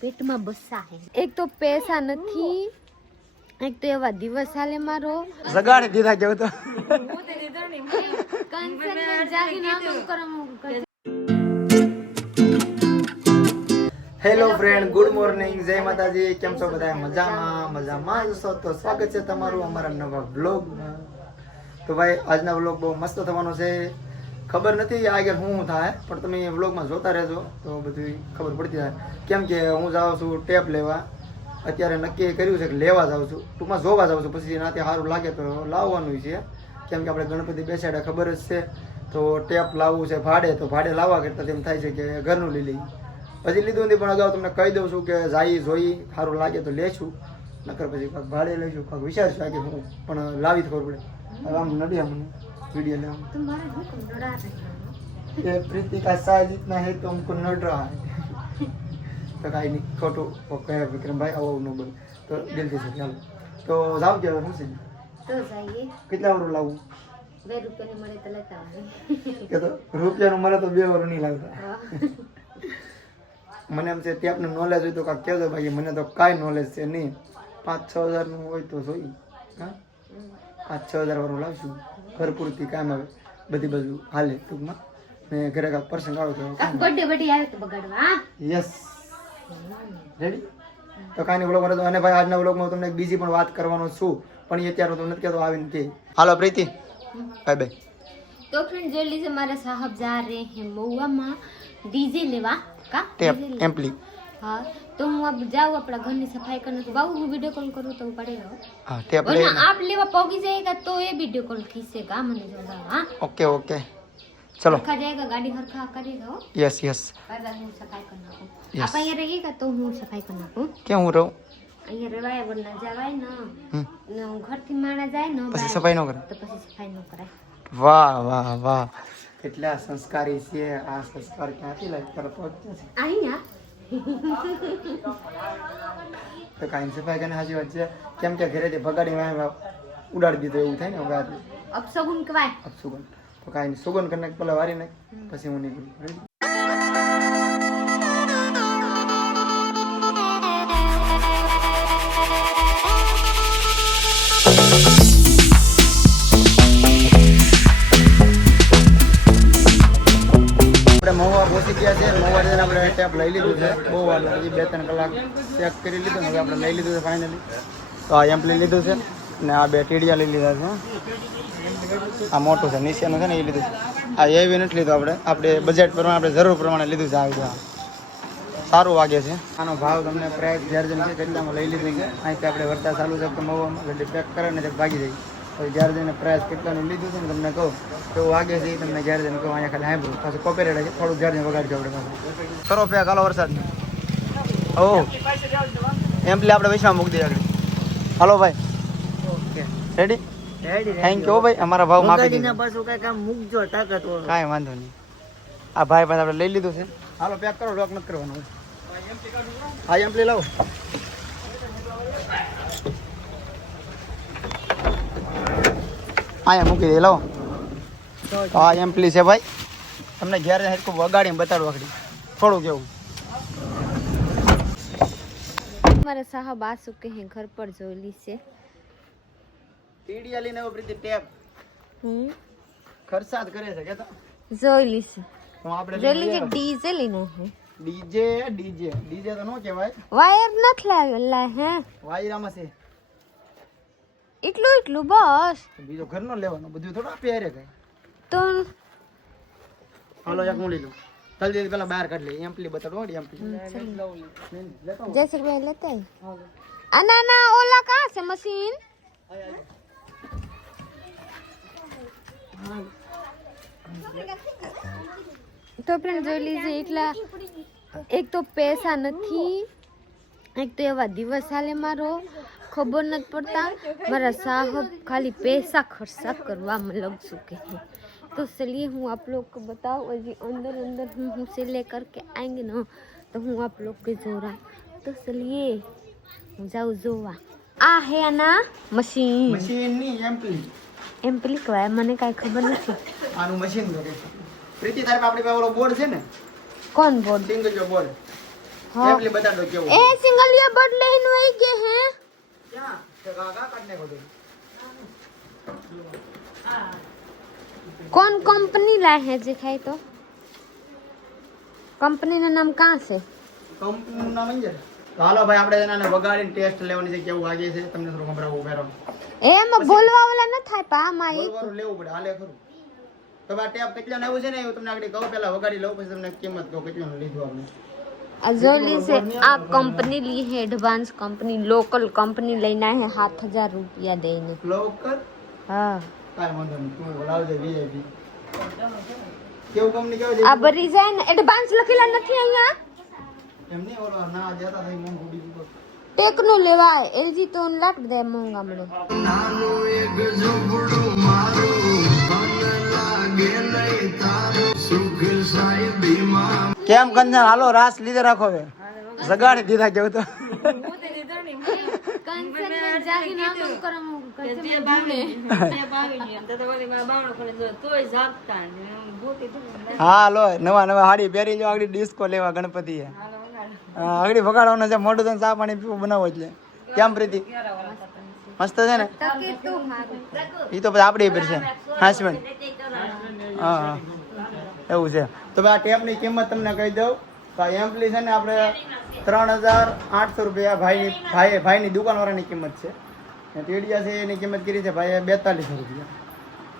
પેટમાં બસ્સા હે એક તો પૈસા નથી એક તો એવા દિવસ હાલે મારો જગાડી દીધા કેવું તો હેલો ફ્રેન્ડ, ગુડ મોર્નિંગ, જય માતાજી. કેમ છો બધા? મજામાં છો તો સ્વાગત છે તમારું અમારા નવા વ્લોગમાં. તો ભાઈ આજના વ્લોગ બહુ મસ્ત થવાનો છે. ખબર નથી આગળ શું થાય, પણ તમે વ્લોગમાં જોતા રહેજો તો બધી ખબર પડતી થાય. કેમ કે હું જાઉં છું ટેપ લેવા. અત્યારે નક્કી કર્યું છે કે લેવા જાઉં છું, ટૂંકમાં જોવા જાઉં છું, પછી નાથી સારું લાગે તો લાવવાનું છે. કેમ કે આપણે ગણપતિ બેસાડ્યા ખબર જ છે, તો ટેપ લાવવું છે ભાડે, તો ભાડે લાવવા કરતાં તેમ થાય છે કે ઘરનું લઈ લઈએ. હજી લીધું નથી, પણ અગાઉ તમને કહી દઉં છું કે જાય જોઈ સારું લાગે તો લેશું, નકર પછી કાંઈક ભાડે લઈશું, કાંઈક વિચારશું આગે હું, પણ લાવી જ ખબર પડે. હવે આમ નડ્યા મને वीडियो ले ये प्रीति का साइज इतना है तो हमको नड रहा है तो कहीं नहीं फोटो कहे विक्रम भाई आओ नो बोल तो दिल से चलो तो जाओ क्या मुझसे तो जाइए कितना और लाऊं 2 रुपया ने મળે તો લેતા આવે કે તો રૂપિયાનું મળે તો 2 વાર નહીં લાગતા મને એમ છે તે આપને નોલેજ હોય તો કાક કહેજો ભાઈ, મને તો કાંઈ નોલેજ છે નહીં. 5-6 હજાર નું હોય તો જોઈ હા 5-6 હજાર વાળું લાવશું, ઘર પૂરતી કામ આવે, બધી બાજુ હાલે ટૂંકમાં. ને ઘરે કાંક પ્રસંગ આવે તો બર્થડે આવે તો બગાડવા. Yes ready. તો કાંઈ નહીં વ્લોગ. અને ભાઈ આજના વ્લોગમાં તમને બીજી પણ વાત કરવાનો છું, પણ એ અત્યારે તો નથી કહેતો, આવીને કે હાલો પ્રીતિ બાય બાય. तो फ्रेंड जो लीजिए हमारे साहब जा रहे हैं महुआ में डीजे लेवा का ટેપ એમ્પલી. हाँ तो હું अब जाऊँ अपना घर की सफाई करने, तो बाबू को वीडियो कॉल करूँ तो पड़ेगा હા ટેપ લે. वरना आप लेवा पहुंची जाएगा तो ये वीडियो कॉल खींचेगा मैंने जोड़ा. हाँ ઓકે ઓકે ચલો. रखा जाएगा, गाड़ी हरखा करेगा वो. Yes yes. Bye bye. હું सफाई करना को Yes. आप અહીંયા રહીएगा तो હું सफाई करना को ક્યાં હું રહું? અહીંયા રહેવાય વરના જવાય ને હમ. ઘરથી માણા જાય ને પછી બહાર, સફાઈ ન કરે? તો પછી સફાઈ ન કરાય. વાહ વાહ વાહ, કેટલા સંસ્કારી છે. આ સંસ્કાર ક્યાંથી લાવી તરત છે અહીંયા તો કાંઈ સફાઈ કરીને સાચી વાત છે. કેમ કે ઘરેથી ભગાડી ઉડાડી દીધો એવું થાય ને વાત અપશગુન કહેવાય. સુગન. તો કાંઈ નહીં, સુગન કરીને પેલા વારી નાખ, પછી હું નીકળું. Ready? મहुવા પહોંચી ગયા છે. મहुવા જઈને આપણે ટેપ લઈ લીધું છે, બહુ વાર લાગી, 2-3 કલાક ચેક કરી લીધું ને હવે આપણે લઈ લીધું છે ફાઇનલી. તો આ એમ્પ લઈ લીધું છે ને આ 2 ટીડિયા લઈ લીધા છે. આ મોટું છે, નીચેનું છે ને એ લીધું છે. આ એવી નથી લીધું, આપણે બજેટ પ્રમાણે, આપણે જરૂર પ્રમાણે લીધું છે. આ સારું વાગે છે. આનો ભાવ તમને પ્રાઇસ ચાર્જન છે કેટલામાં લઈ લીધું છે. અહીંથી આપણે વરસાદ ચાલુ છે તો મहुવામાં એટલે પેક કરે ને ભાગી જાય. તો જ્યારે જઈને પ્રાઇસ કેટલાનું લીધું છે ને તમને કહું કેવું વાગે છે એ તમને જ્યારે જઈને કહું. અહીંયા ખાલી સાંભળું, પાછું કોપીરાઇટ છે, થોડુંક જ્યારે વગાડજો આપણે પાછું. કરો પેક, હાલો વરસાદ. ઓહ એમ્પલી આપણે વૈશ્વમાં મૂકી દઈએ આગળ. હાલો ભાઈ, ઓકે રેડી. થેન્ક યુ ભાઈ, અમારા ભાવ માપી દીધા. કાંઈ વાંધો નહીં. આ ભાઈ પાસે આપણે લઈ લીધું છે. હાલો પેક કરો, લોક નથી કરવાનું. હા એમ્પલી લાવો. અહીંયા મૂકી દે, લાવો. હા એમ્પલી છે ભાઈ, તમને ઘેર હરખું વગાડીને બતાડું આગળ થોડું કેવું. हमारे साहब आ चुके हैं घर पर. जोली से ટીડિયા લઈને આવો પ્રીતિ. ટેપ ખર્ચાત કરે છે કે તો जोली से તો આપણે जोली से डीजे लेना है. ડીજે તો નો કહેવાય, વાયર નથી લાવેલા હે વાયરામાં છે. એટલું બસ. બીજો ઘરનો લેવાનો, બધું થોડું આપી હારે કઈ. તો હાલો એક હું લઈ લઉં. જલ્દી પેલા બહાર કાઢ લે. એમ્પલી બતાડો. એમ્પલી जैसे भाई लेते हैं. अनाना ओला कहाँ से मशीन. તો ફ્રેન્ડ જોઈ લીજીએ, એટલા એક તો પૈસા નથી, એક તો એવા દિવસ હાલે મારો ખબર નથી પડતા. મારા साहब खाली पैसा खर्चा કરવામાં लग चुके हैं. तो चलिए हूँ आप लोग को बताऊँ, अभी अंदर हूँ से लेकर के आएंगे ना तो हूँ आप लोग के जोरा. तो चलिए जाओ जोवा. आ है ना मशीन ની એમ્પલી. એમ્પલી કહેવાય, મને કાંઈ ખબર નથી. આનું મશીન છે પ્રીતિ. તારે આપણી પાસે ઓલો બોર્ડ છે ને, કોણ બોર્ડ? સિંગલ જો બોર્ડ. हाँ। એમ્પ્લી બતાડ દો કેવું ए सिंगलिया बड लेन वही के हैं ક્યાં તે કાકા કાટને કો દે कौन कंपनी लाए हैं दिखाई तो कंपनी का नाम कहाँ से કંપનીનું નામ અંજર હાલો ભાઈ આપણે એનાને વગાડીને ટેસ્ટ લેવાની છે કેવું વાગે છે તમને થોડું સંભળાવું બેરો ए मैं बोलवा वाला न था पा माई બોલવાનું લેવું પડે હાલે ખરું તો આ ટેપ કેટલા નવું છે ને એવું તમને આગળ કહું પહેલા વગાડી લઉં પછી તમને કિંમત કહું કેટલાનું લીધું આપણે अजोली से आप कंपनी ली है एडवांस कंपनी लोकल कंपनी लेना है 7,000 रुपया देने લોકલ हाँ કાઈ વાંધો નહીં તું બોલાવજે વીઆઈપી કેવું કંપની કેવું છે આ બરી જાય ને એડવાન્સ લખેલા નથી અહીંયા એમને ઓલો ના જતા થઈ મોંઘું બીજું તો ટેકનો લેવા એલજી તો લાખ દે મોંઘા મળે કેમ કંજન હાલો રાસ લીધે રાખો હવે સગાડી દીધા કેવું તો હા લો નવા નવા હાડી પહેરી જો આગળ ડિસ્કો લેવા ગણપતિ આગળ વગાડવાનો છે મોટું થઈને ચા પાણી પીવું બનાવો એટલે કેમ પ્રીતિ મસ્ત છે ને એ તો પછી આપડી પર છે હાસબન્ડ હા હા એવું છે તો ભાઈ આ ટેપની કિંમત તમને કહી દઉં તો આ એમ્પલી છે ને આપણે 3,800 રૂપિયા ભાઈની દુકાનવાળાની કિંમત છે અને ટીડિયા છે એની કિંમત કરી છે ભાઈએ 4200 રૂપિયા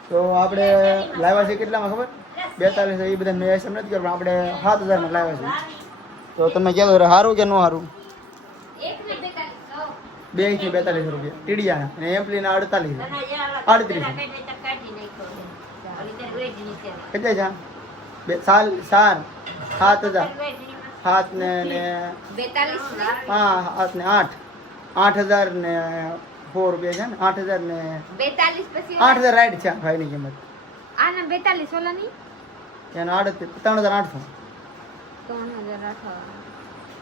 તો આપણે લાવ્યા છે કેટલામાં ખબર 4200 એ બધા મેં એસએમ નથી કર્યું આપણે 7,000 માં લાવ્યા છે તો તમે કહેતો સારું કે ન સારું બે થી 4200 રૂપિયા ટીડિયા અને એમ્પલીના 38 કેટલા છે સાલ 7,000 7 ને 42 હા 7 ને 8,000 ને 4 રૂપિયા છે ને 8,000 ને 42 પછી 8,000 રાઈટ છે ભાઈની કિંમત આના 42 ઓલા ની એના 3,800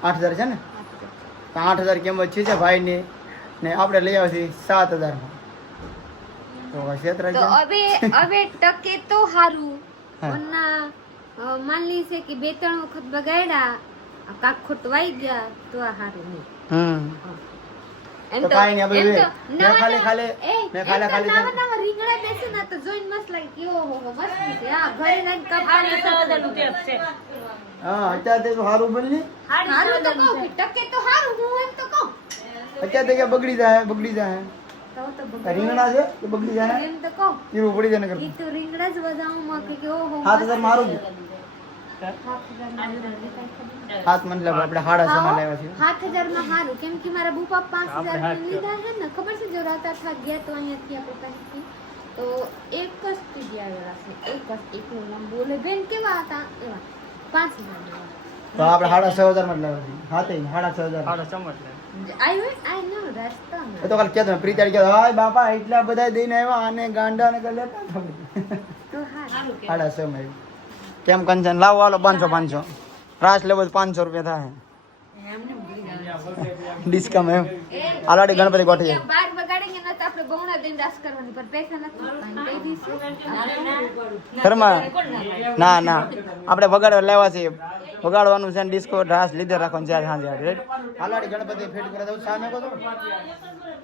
8,000 છે ને 8,000 કિંમત છે ભાઈની ને આપણે લઈ આવશી 7,000 માં તો ક્ષેત્ર તો હવે ટકે તો હારું વરના માન લી છે કે 2-3 વખત બગાડ્યા કાક ખોટવાઈ ગયા તો આ હારું નહીં તો કાઈ નહીં આપણે મેં ખાલી નવા રીંગણા બેસે ને તો જોઈને મસ્ત લાગે કે ઓહો મસ્ત છે આ ઘરે લઈને કપાને હા અત્યારે તો સારું બની હારું તો કહું કે ટકે તો હારું હું એમ તો કહું અત્યારે તો કે બગડી જાય તો રીંગણા છે કે બગડી જાય એમ તો કહું પીરું પડી જાય ને ઈ તો રીંગણા જ બજાવું માં કે ઓહો 7,000 મારું હાથ મતલબ આપણે 7,500 માં લાવ્યા છે 7,000 માં હારું કેમ કે મારા બુપા 5,000 માં લીધા છે ને ખબર છે જો રાતા થા ગયા તો અહીંયાથી આપણે પાસેથી તો એક જ ટીડી આવેલા છે એકનું નામ બોલે બેન કેવા હતા એવા 5,000 તો આપણે 6,500 માં લાવ્યા છે હાથે 6,500 આઈ નો રસ્તા એ તો કાલ કે તમે પ્રીતાડી કે હાય બાપા એટલા બધા દઈને આવ્યા આને ગાંડા ને કર લેતા તો હારું 6,500 માં કેમ કંચન લાવો હાલો 500 રાસ લેવો 500 રૂપિયા થાય ડિસ્કાઉન્ટ એમ આલાડી ગણપતિ ગોઠી જાય બાર બગાડેંગે ને તો આપણે બહુણા દઈને રાસ કરવાની પર પૈસા નથી કહી દઈશું ઘરમાં ના આપણે વગાડવા લેવા છે વગાડવાનું છે ડિસ્કો રાસ લીધે રાખવાનું છે સાંજે રેડ આલાડી ગણપતિ ફિટ કરે દઉં સામે કો તો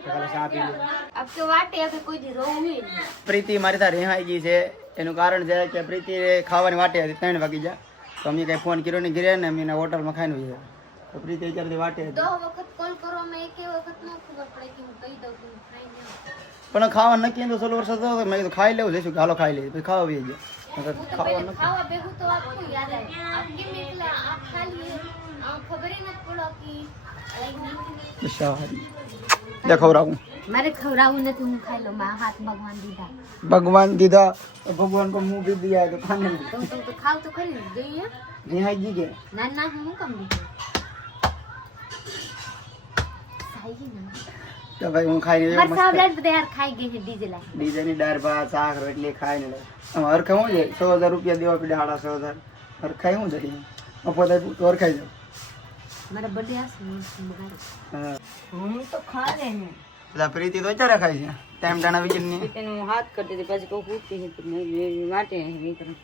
કાલે ચા પી લે अब तो वाटे अगर कोई दी रोवे नहीं પ્રીતિ મારી ત્યાં રેહાઈ ગઈ છે એનું કારણ છે કે પ્રીતિ ખાવાની વાટે હતી 3 વાગી ગયા તો અમે કઈ ફોન કર્યો નહીં ઘરે ને અમે હોટલમાં ખાઈને છે તો પ્રીતિ અત્યારથી વાટે હતી 2 વખત કોલ કરો મેં એક વખત ન ખબર પડે કે હું કહી દઉં કે હું ખાઈ જાઉં પણ ખાવા નક્કી તો 16 વર્ષ હતો મેં કીધું ખાઈ લેવું જઈશું કે હાલો ખાઈ લઈએ પછી ખાવા આવી ગયા ખાવા નક્કી ખાવા બેહું તો આપको याद है आप के निकला आप खा लिए खबर ही न पड़ो कि દેખવરાવું મારે ખવરાવું નથી હું ખાઈ લઉં મારા હાથ ભગવાન દીધા ભગવાન દીધા તો ભગવાન કો મુંહ भी दिया है तो खाने में તો ખાવ તો ખરી ને જોઈએ રેહાઈ ગઈ કે ના હું કમ દીધું ખાઈ ના તો ભાઈ હું ખાઈને મારા સાવલાડ બધા યાર ખાઈ ગઈ છે ડીજે લાઈ ડીજે ની દાળ ભાત શાક રોટલી ખાઈને લે હરખા હું છે 100,000 રૂપિયા દેવા પડે 6,500 હરખાઈ હું જઈ અપોદા તો હરખાઈ જાવ મારા બર્થડે આસે બગાડ હા હું તો ખા લે ને પેલા પ્રીતિ તો અત્યારે ખાય છે ટાઈમ ટાણા વિજન ની તેનું હાથ કરતી હતી પછી કોઈ પૂછતી હતી મેં વાટે નહીં કરું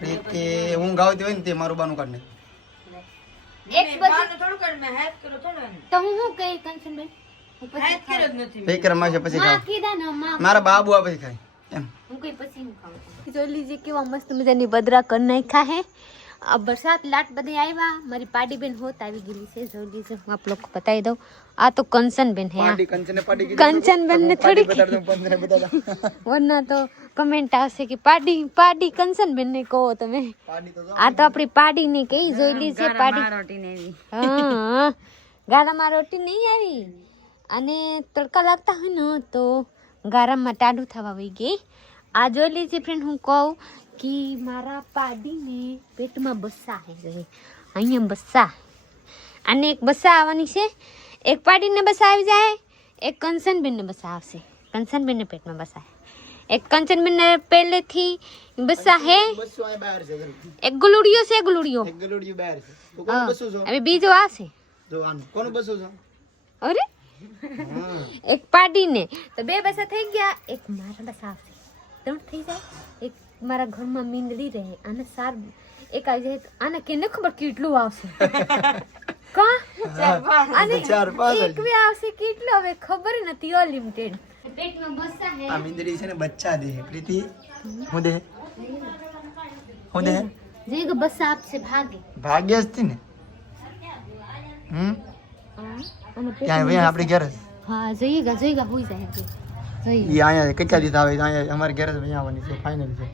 પ્રીતિ હું ગાવતી હોય ને તે મારું બાનું કાઢ નાખ એક બસ થોડું કર મેં હેલ્પ કરો થોડું તો હું કઈ કંચન બેન હેલ્પ કર્યો જ નથી ફેકર માં છે પછી માં ખાવ કીધા ને માં મારા બાબુ આ પછી ખાય એમ હું કઈ પછી હું ખાઉં જોઈ લીજીએ કેવા મસ્ત મજાની બદરા કરી નાખ્યા હે આ બરસાત લાટ બધે આવ્યા મારી પાડી બેન હોત આવી ગયેલી છે જોઈ લીજીએ હું આપ લોકો બતાવી દઉં આ તો કંચન બેન હે પાડી કંચને પાડી કંચન બેન ને થોડી બતા દઉં 15 બતા દઉં વરના તો કમેન્ટ આવશે કે પાડી કંચન બેન ને કહો તમે પાડી તો આ તો આપણી પાડી ની કઈ જોઈ લીજીએ પાડી રોટી ને એવી હા ગારામાં રોટી નહીં આવી અને તડકા લાગતા હોય ને તો ગારામાં ટાઢું થવા વઈ ગઈ આ જોઈ લીધી ફ્રેન્ડ હું કહું કે મારા પાડીને પેટમાં બસ્સા આવી ગઈ અહીંયા બસ્સા અને એક બસ્સા આવવાની છે એક પાડીને બસ્સા આવી જાય એક કંચનબેનને બસ્સા આવશે કંચનબેનને પેટમાં બસ્સા એક કંચનબેનને પહેલેથી બસ્સા હે બસો આ બહાર છે ઘરથી. એક ગુલુડિયો છે ગુલુડિયો એક ગલુડિયું બહાર છે તો કોણ બસો છો હવે બીજો આવશે જો આનું કોણ બસો છો અરે હા એક પાડીને તો બે બસા થઈ ગયા એક મારા બસા આવશે ત્રણ થઈ જાય એક મારા ઘરમાં મીંદડી રહે અને સાર એક આવી જાય તો આને કેને ખબર કેટલું આવશે કા અને ચાર પાંચ એક બી આવશે કેટલું હવે ખબર નથી અનલિમિટેડ પેટમાં બસા હે આ મીંદડી છે ને બચ્ચા દે પ્રીતિ હું દે હું દે જે કે બસા આપશે ભાગે ભાગ્ય જ થી ને અને ક્યાં ભાઈ આપણી ઘર જ હા જોઈએગા હોઈ જાય જોઈએ ઈ અહીંયા કેટલા દિવસ આવે અહીંયા અમારી ઘર જ અહીંયા આવવાની છે ફાઇનલ છે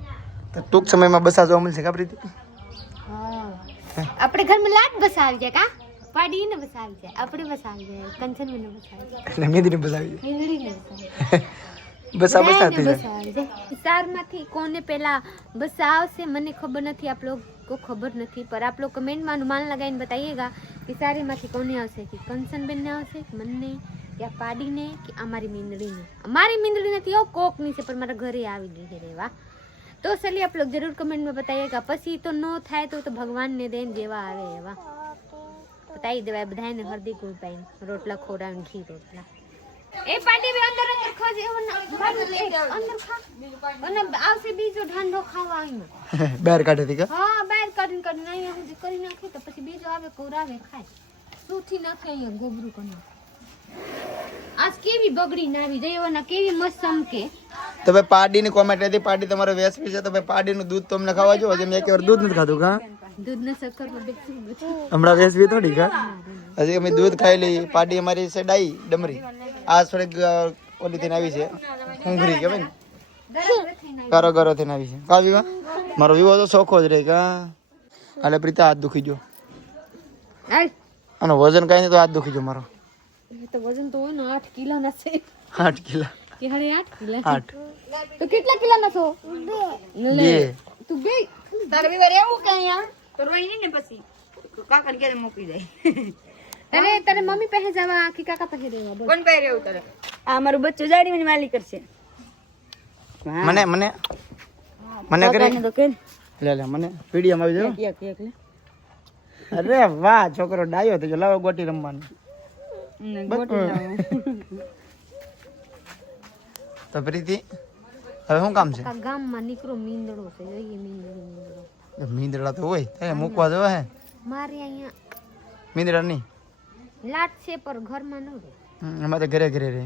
તો ટૂંક સમયમાં બસા જોવા મળશે ખબર હતી આપણે ઘરમાં લાટ બસ આવી જાય કા પાડી ને બસ આવી જાય આપણે બસ આવી જાય કંચન ને બસ આવી જાય એટલે મીંદડી બસ આવી મીંદડી ને બસ આવી જાય બસા બસા થઈ બસ જાય આવી જાય સારમાંથી કોને પેલા બસ આવશે મને ખબર નથી આપ લોગ को खबर नहीं पर आप लोग कमेंट में अनुमान लगाઈને बताइएगा कि सारे માંથી કોને આવશે કે કંચન બેન ને આવશે કે મને या પાડી ને કે અમારી મીંદડી નથી ઓ કોક ની છે પર મારા ઘરે આવી ગઈ છે રેવા तो चलिए आप लोग जरूर कमेंट में बताइएगा પછી તો નો થાય તો ભગવાન ને દેન જેવા આવે એવા बताई देवाय બધાને હરદી ગુરબાઈ રોટલા ખોરાણ ઘી રોટલા એ પાડી બે અંદર ખોજે અંદર ખા અને આવશે બીજો ઠંડો ખાવા આઈમાં બહાર કાઢે હતી કે હા બહાર કાઢીને અહીંયા હું કરી નાખી તો પછી બીજો આવે કોરાવે ખાય સૂથી નાખે અહીંયા ગોબરું કરી આજ કેવી બગડી ના આવી જઈ ઓના કેવી મસ્ત ચમકે તો ભાઈ પાડીની કોમેન્ટ હતી પાડી તમારો રેસીપી છે તો ભાઈ પાડીનું દૂધ તમને ખાવા જો હજી મેં એકવાર દૂધ નથી ખાધું કા દૂધ ને શક્કર પર બેસી હમણાં રેસીપી થોડી કા હજી અમે દૂધ ખાઈ લઈ પાડી અમારી છે ડાઈ ડમરી આ થોડીક ઓલી થઈને આવી છે હુંગરી કે ભાઈ ગારો ગારો થઈને આવી છે કા વિવા મારો વિવો તો સોખો જ રહે કા એટલે પ્રીતા હાથ દુખી ગયો આનો વજન કાંઈ નહીં તો હાથ દુખી ગયો મારો તો વજન તો હોય ને 8 કિલો ના છે 8 કિલા કે હરે 8 કિલો 8 તો કેટલા કિલો ના છો બે તું બે તારે બી રહેવું કે અહીંયા તો રોઈ ને પછી કાકા ને ઘરે મૂકી જાય તારે મમ્મી પહે જવા કે કાકા પહે રહેવા બોલ કોણ પહેરે એવું તારે આ મારું બચ્ચું જાડી મને માલી કરશે મને મને મને કરે તો કે લે લે મને પીડીએમ આવી જાવ એક લે અરે વાહ છોકરો ડાયો થઈ ગયો લાવો ગોટી રમવાનું તો પ્રીતિ હવે શું કામ છે ગામમાં નીકળો મીંદડો છે જોઈએ મીંદડો મીંદડા તો હોય તે મૂકવા જવા હે મારે અહીંયા મીંદડા નહીં લાટ છે પર ઘરમાં ન રહે અમારે તો ઘરે ઘરે રહે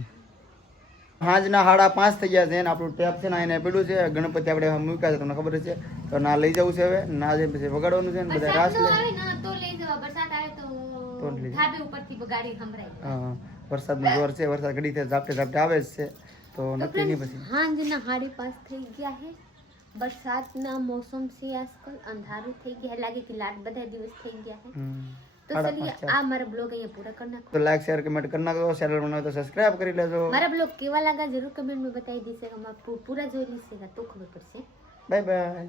સાંજના 5:30 થઈ ગયા છે ને આપણું ટેપ છે ને એને પડ્યું છે ગણપતિ આપણે મૂક્યા છે તમને ખબર છે તો ના લઈ જવું છે હવે ના જઈને પછી વગાડવાનું છે ને બધા રાસ લે તો લઈ જવા વરસાદ આવે તો ધાબે ઉપરથી ગાડી સંભળાય હા વરસાદનો જોર છે વરસાદ ઘડી થી ઝાપટે ઝાપટે આવે જ છે તો નક્કી નહીં પછી સાંજના 5:30 થઈ ગયા હે બરસાતના મોસમ છે આજકલ અંધારું થઈ ગયા લાગે કે લાટ બધા દિવસ થઈ ગયા હે तो चलिए आ हमारा ब्लॉग અહીંયા પૂરા करना तो लाइक शेयर कमेंट करना करो चैनल बनाओ तो सब्सक्राइब કરી લેજો हमारा ब्लॉग केवा लगा जरूर कमेंट में बताई दीजिएगा हम आपको पूरा જોઈ લીजिएगा तो खबर પડશે बाय बाय